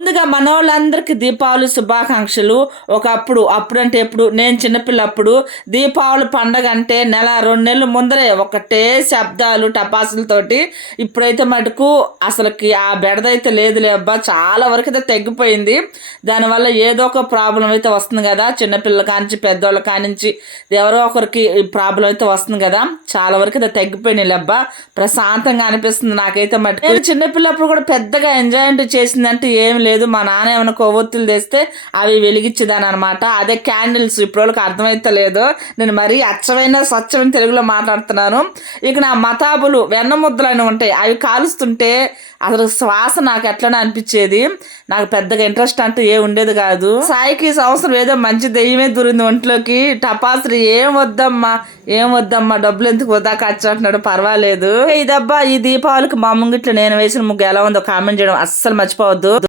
ముందుగా మనోళ్ళందరికీ దీపావళి శుభాకాంక్షలు. అప్పుడంటే ఎప్పుడు నేను చిన్నపిల్లప్పుడు దీపావళి పండగ అంటే నెల 2 నెలలు ముందరే ఒకటే శబ్దాలు టపాసులతోటి. ఇప్పుడైతే మటుకు అసలుకి ఆ బెడదైతే లేదులే అబ్బా, చాలా వరకు అయితే తగ్గిపోయింది. దానివల్ల ఏదో ఒక ప్రాబ్లం అయితే వస్తుంది కదా, చిన్నపిల్లల కానించి పెద్దోళ్ళ కానించి ఎవరో ఒకరికి ఈ ప్రాబ్లం అయితే వస్తుంది కదా. చాలా వరకు అయితే తగ్గిపోయినాయి అబ్బా, ప్రశాంతంగా అనిపిస్తుంది నాకైతే మటుకు. నేను చిన్నపిల్లప్పుడు కూడా పెద్దగా ఎంజాయ్మెంట్ చేసిందంటే ఏం లేదు. మా నాన్న ఏమైనా కొవ్వొత్తులు తెస్తే అవి వెలిగించేదాని అనమాట. అదే క్యాండిల్స్. ఇప్పుడు వాళ్ళకి అర్థమైతే లేదు, నేను మరీ అచ్చమైన స్వచ్ఛమైన తెలుగులో మాట్లాడుతున్నాను. ఇక నా మతాబులు వెన్న ముద్దలు అని ఉంటాయి, అవి కాలుస్తుంటే అసలు శ్వాస నాకు ఎట్లనే అనిపించేది. నాకు పెద్దగా ఇంట్రెస్ట్ అంటూ ఏ ఉండేది కాదు. సాయికి ఈ సంవత్సరం ఏదో మంచి దెయ్యమే దూరింది ఒంట్లోకి. టపాసులు ఏం వద్దమ్మా డబ్బులు ఎందుకు వద్దా ఖర్చు అంటున్నాడు. పర్వాలేదు. ఇదబ్బా ఈ దీపావళికి మా ముంగిట్లో నేను వేసిన ముగ్గు ఎలా ఉందో కామెంట్ చేయడం అస్సలు మర్చిపోవద్దు.